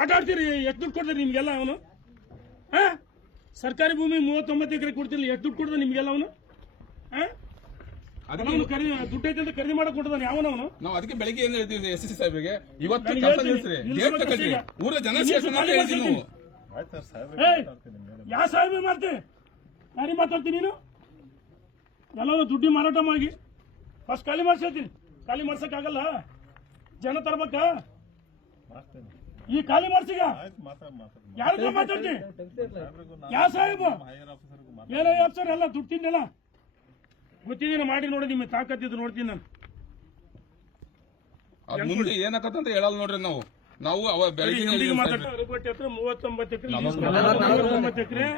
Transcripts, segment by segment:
ಆಟ ಆಡ್ತೀರಿ? ಎಷ್ಟು ದುಡ್ಡು ಕೊಡ್ತಾರೆ ನಿಮ್ಗೆಲ್ಲ ಅವನು? ಹಾ? ಸರ್ಕಾರಿ ಭೂಮಿ ಮೂವತ್ತೊಂಬತ್ತು ಎಕರೆ ಕೊಡ್ತಿರ್ಲಿ ಎಷ್ಟು ದುಡ್ಡು ಕೊಡ್ತಾನೆ ನಿಮ್ಗೆಲ್ಲ ಅವನು? ಹಾ? ಅವನು ಖರೀದಿ ದುಡ್ಡು ಐತೆ ಅಂತ ಖರೀದಿ ಮಾಡಕ್ ಕೊಡ್ತಾನೆ ಯಾವನವನು ನಾವು ಅದಕ್ಕೆ ಬೆಳಿಗ್ಗೆ ಏನ್ ಹೇಳ್ತೀವಿ ಎಸ್ ಎಸ್ ಸಾಹೇಬ್ರಿಗೆ? ಇವತ್ತು ಕೆಲಸ ಹೇಳ್ತೀನಿ, ನಿಲ್ಲಿಸ್ರಿ ಗೇಟ್ ಕಟ್ಟಿ ಊರ ಜನ ನಾವು ಸಾಹೇಬ್ರೆ ಯಾವ ಸಾಹೇಬ್ ಮಾಡ್ತಿ ಯಾರಿಗೆ ಮಾತಾಡ್ತೀನಿ ನೀನು? ಎಲ್ಲರೂ ದುಡ್ಡಿ ಮಾರಾಟ ಮಾಡಿ. ಫಸ್ಟ್ ಖಾಲಿ ಮಾಡ್ಸೇಳ್ತೀನಿ ಖಾಲಿ ಮಾಡ್ಸಕ್ಕಾಗಲ್ಲ. ಜನ ತರ್ಬೇಕಾ? ಈ ಖಾಲಿ ಮಾಡ್ಸಿಗ? ಆಯ್ತು ಮಾತಾಡ್ ಮಾತಾಡ್ ಯಾರ ಹತ್ರ ಮಾತಾಡ್ತಿ? ಯಾವ ಸಾಹೇಬ? ಏನೋ ಅಪ್ಸರ್ ಎಲ್ಲ ದುಡ್ಡು ತಿಂದಲ್ಲ? ಗೊತ್ತಿದ್ದೀನಿ ಮಾಡಿ ನೋಡಿ ನಿಮ್ಗೆ ತಾಕತ್ತಿದ್ದು ನೋಡ್ತೀನಿ ನಾನು. ಅದ್ ಮುಂದೆ ಏನಾಕತ್ತಂತ ಹೇಳಲ್ಲ ನೋಡ್ರಿ ನಾವು. ನಾವು ಹತ್ರ ಮೂವತ್ತೊಂಬತ್ತು ಎಕರೆ ಮೂವತ್ತೊಂಬತ್ತು ಎಕರೆ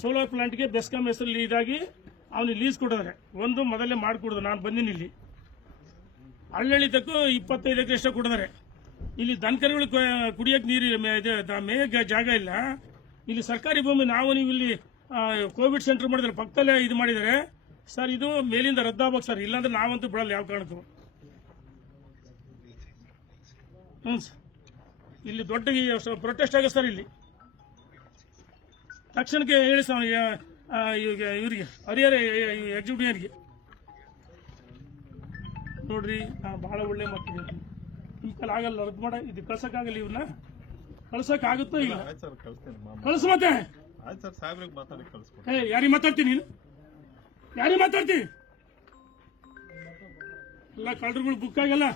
ಸೋಲಾರ್ ಪ್ಲಾಂಟ್ಗೆ ಬೆಸ್ಕಾಂ ಹೆಸರಲ್ಲಿ ಇದಾಗಿ ಅವನಿಗೆ ಲೀಸ್ ಕೊಡಿದ್ರೆ ಒಂದು ಮೊದಲೇ ಮಾಡಿಕೊಡೋದು. ನಾನು ಬಂದಿನಿ ಇಲ್ಲಿ. ಹಳ್ಳಿ ತಕ್ಕ ಇಪ್ಪತ್ತೈದು ಎಕರೆ ಎಷ್ಟೋ ಕೊಟ್ಟಿದ್ದಾರೆ ಇಲ್ಲಿ ದನಕರುಗಳು ಕುಡಿಯಕ್ಕೆ ನೀರು ಮೇ- ಇದು, ದ- ಮೇಯಕ್ಕೆ ಜಾಗ ಇಲ್ಲ. ಇಲ್ಲಿ ಸರ್ಕಾರಿ ಭೂಮಿ ನಾವು ನೀವು ಇಲ್ಲಿ ಕೋವಿಡ್ ಸೆಂಟರ್ ಮಾಡಿದ್ರೆ ಪಕ್ಕದಲ್ಲೇ ಇದು ಮಾಡಿದರೆ ಸರ್, ಇದು ಮೇಲಿಂದ ರದ್ದಾಗ್ಬೇಕು ಸರ್. ಇಲ್ಲಾಂದ್ರೆ ನಾವಂತೂ ಬಿಡಲ್ಲ ಯಾವ ಕಾರಣಕ್ಕೂ. ಹ್ಞೂ ಸರ್. ಇಲ್ಲಿ ದೊಡ್ಡ ಪ್ರೊಟೆಸ್ಟ್ ಆಗ ಸರ್ ಇಲ್ಲಿ. ತಕ್ಷಣಕ್ಕೆ ಹೇಳಿ ಸರ್ ಇವ್ರಿಗೆ ಹರಿಹರ ಎಕ್ಸಿಕ್ಯೂಟಿವ್ಗೆ ನೋಡ್ರಿ ಭಾಳ ಒಳ್ಳೆ ಮಕ್ಕಳು ಕೈಲಿ ಆಗಲ್ಲ ರದ್ದು ಮಾಡ ಇದು ಕಳ್ಸಕ್ಕಾಗಲ್ಲ ಇವ್ರನ್ನ ಕಳ್ಸಕ್ಕಾಗುತ್ತೋ ಇಲ್ಲ? ಆಯ್ತು ಸರ್ ಕಳಿಸ್ತೀನಿ ಮಾಮ. ಕಳ್ಸು ಮತ್ತೆ. ಆಯ್ತು ಸರ್ ಸಾಹೇಬ್ರಿಗೆ ಮಾತಾಡಿ ಕಳಿಸ್ಕೊಡಿ. ಏ ಯಾರಿಗೆ ಮಾತಾಡ್ತೀನಿ ನೀನು? ಯಾರಿಗೆ ಮಾತಾಡ್ತಿ? ಎಲ್ಲ ಕಳ್ಳರುಗಳು ಬುಕ್ ಆಗಲ್ಲ.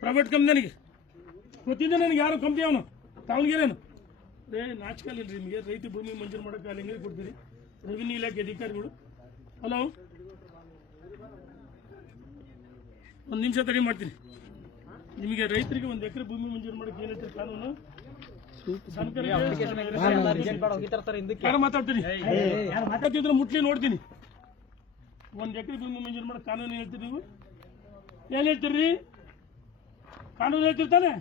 ಪ್ರೈವೇಟ್ ಕಂಪ್ನಿಗೆ ಗೊತ್ತಿದ್ದೆ ನನಗೆ ಯಾರು ಕಂಪ್ನಿ ಅವನು? ದಾವಣಗೆರೆನು. ರೇ ನಾಚಿಕಲ್ಲ ನಿಮಗೆ ರೈತ ಭೂಮಿ ಮಂಜೂರು ಮಾಡೋಕೆ ಅಲ್ಲಿ ಹೆಂಗೆ ಕೊಡ್ತೀರಿ ರೆವಿನ್ಯೂ ಇಲಾಖೆ ಅಧಿಕಾರಿಗಳು. ಹಲೋ ಒಂದು ನಿಮಿಷ ತಡಿ ಮಾಡ್ತೀನಿ. ನಿಮಗೆ ರೈತರಿಗೆ ಒಂದು ಎಕರೆ ಭೂಮಿ ಮಂಜೂರು ಮಾಡಕ್ಕೆ ಏನೈತೆ ಹೇಳ್ತೀರಿ ಕಾನೂನು? ಮಾತಾಡ್ತಿದ್ರೆ ಮುಟ್ಲಿ ನೋಡ್ತೀನಿ. ಒಂದ್ ಎಕರೆ ಭೂಮಿ ಮಂಜೂರು ಮಾಡಿ ಕಾನೂನು ಹೇಳ್ತೀರಿ ನೀವು? ಏನ್ ಹೇಳ್ತೀರಿ? ಕಾನೂನು ಹೇಳ್ತಿರ್ತಾನೆ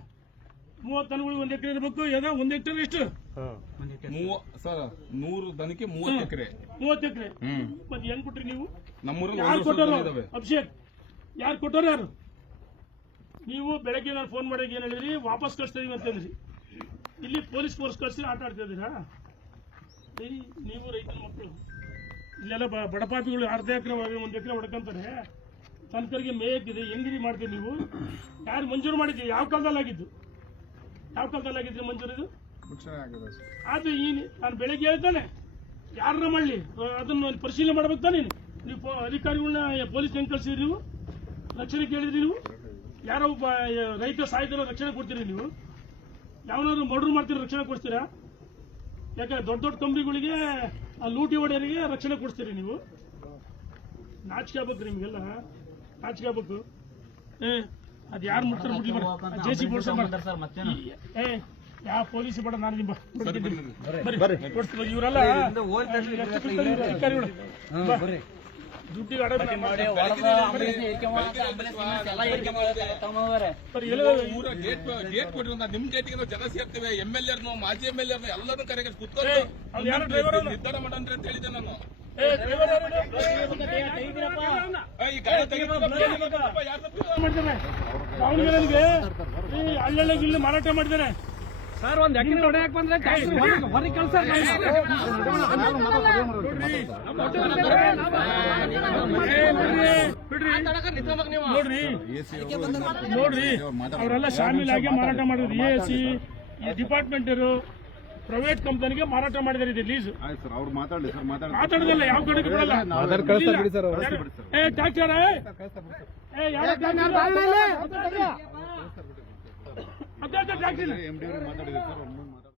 ಮೂವತ್ತು ದನಗಳು ಒಂದ್ ಎಕರೆ ಇರ್ಬೇಕು ಏನೋ ಒಂದ್ ಎಕರೆ. ಎಷ್ಟು ಸರ್ ನೂರು ದನಕ್ಕೆ ಮೂವತ್ತು ಎಕರೆ. ಮೂವತ್ತು ಎಕರೆ. ಹ್ಮ್. ಮತ್ತೆ ಹೆಂಗ್ ಕೊಟ್ರಿ ನೀವು? ನಮ್ಮೂರಲ್ಲಿ ಯಾರು ಕೊಟ್ಟರು ಅಭಿಷೇಕ್ ಯಾರು ಕೊಟ್ಟರು ಯಾರು? ನೀವು ಬೆಳಗ್ಗೆ ನಾನು ಫೋನ್ ಮಾಡಿದಾಗ ಏನ್ ಹೇಳಿದ್ರಿ? ವಾಪಸ್ ಕಳಿಸ್ತಾ ಅಂತ ಹೇಳಿದ್ರಿ. ಇಲ್ಲಿ ಪೊಲೀಸ್ ಫೋರ್ಸ್ ಕಳಿಸಿ ಆಟ ಆಡ್ತಾ ಇದ್ದೀರಾ? ನೀವು ರೈತರ ಮಕ್ಕಳು. ಇಲ್ಲೆಲ್ಲ ಬಡಪಾಪಿಗಳು ಅರ್ಧ ಎಕರೆ ಒಂದು ಎಕರೆ ಹೊಡ್ಕೊಂತಾರೆ. ತನಕರಿಗೆ ಮೇಯಕ್ಕಿದೆ ಹೆಂಗಿರಿ ಮಾಡ್ತೀರಿ ನೀವು? ಯಾರು ಮಂಜೂರು ಮಾಡಿದ್ರಿ? ಯಾವ ಕಾಲದಲ್ಲಿ ಆಗಿದ್ದು? ಯಾವ ಕಾಲದಲ್ಲಿ ಆಗಿದ್ರಿ ಮಂಜೂರು ಇದು? ಅದು ಈ ನಾನು ಬೆಳಗ್ಗೆ ಹೇಳ್ತಾನೆ. ಯಾರನ್ನ ಮಾಡಲಿ? ಅದನ್ನ ಪರಿಶೀಲನೆ ಮಾಡ್ಬೇಕು ತಾನೇ ನೀವು ಅಧಿಕಾರಿಗಳನ್ನ ಪೊಲೀಸ್ ಹೆಂಗ್ ಕಳ್ಸಿದ್ರಿ ನೀವು? ರಕ್ಷಣೆ ಕೇಳಿದ್ರಿ ನೀವು? ಯಾರೋ ಒಬ್ಬ ರೈತ ಸಾಯ್ತಾರೋ ರಕ್ಷಣೆ ಕೊಡ್ತೀರಿ ನೀವು? ಯಾವನಾದ್ರು ಮರ್ಡರ್ ಮಾಡ್ತೀರಿ ರಕ್ಷಣೆ ಕೊಡ್ತೀರಾ? ಯಾಕೆ ದೊಡ್ಡ ದೊಡ್ಡ ಕಂಪ್ನಿಗಳಿಗೆ ಆ ಲೂಟಿ ಹೊಡೆಯರಿಗೆ ರಕ್ಷಣೆ ಕೊಡ್ತೀರಿ ನೀವು? ನಾಚಿಕೆ ಆಗ್ಬೇಕು ನಿಮ್ಗೆಲ್ಲ ನಾಚಿಕೆ ಆಗ್ಬೇಕು. ಏ ಅದ್ ಯಾರು ಮುಟ್ತಾರೆ ಮುಟ್ಲಿ ಜೆ ಸಿ ಏ ಯಾವ ಪೊಲೀಸ್ ಬೇಡ ನಾನು ನಿಮ್ಮ ಬರ್ರಿ. ಇವರೆಲ್ಲ ಅಧಿಕಾರಿಗಳು. ದುಡ್ಡಿಗೆ ಗೇಟ್ ಗೇಟ್ ಕೊಟ್ಟಿರೋ ನಿಮ್ ಗೇಟ್ಗೆ ಜನ ಸೇರ್ತೇವೆ ಎಂ ಎಲ್ ಎರ್ನು ಮಾಜಿ ಎಂ ಎಲ್ ಎರ್ನು ಎಲ್ಲರೂ ಕರೆಗೆ ಕೂತ್ಕೊಂಡು? ನಿರ್ಧಾರ ಮಾಡಂದ್ರೆ ಅಂತ ಹೇಳಿದೆ ನಾನು. ದಾವಣಗೆರೆಗೆ ಈ ಹಳ್ಳೆಲ್ಲ ಇಲ್ಲಿ ಮಾರಾಟ ಮಾಡಿದ್ದಾರೆ ಸರ್ ಒಂದ್ ಎಕರೆ ಹೊಡೆಯಕ್ ಬಂದ್ರೆ ಹೊರಗೆ ನೋಡ್ರಿ ಅವರೆಲ್ಲ ಅವರೆಲ್ಲ ಆಗಿ ಮಾರಾಟ ಮಾಡಿದ್ರು ಎ ಸಿ ಈ ಡಿಪಾರ್ಟ್ಮೆಂಟ್ ಪ್ರೈವೇಟ್ ಕಂಪನಿಗೆ ಮಾರಾಟ ಮಾಡಿದ್ದಾರೆ ಇದೆ ಲೀಸ್ ಸರ್ ಅವ್ರು ಮಾತಾಡಲಿ ಸರ್ ಮಾತಾಡಿ ಯಾವ ಕಡೆಗೆ ಬಿಡಲ್ಲ ಯಾರು- ಏ ಟ್ಯಾಕ್ಟರ್ ಏ ಯಾವ ಮಾತಾಡಿದ್ರು.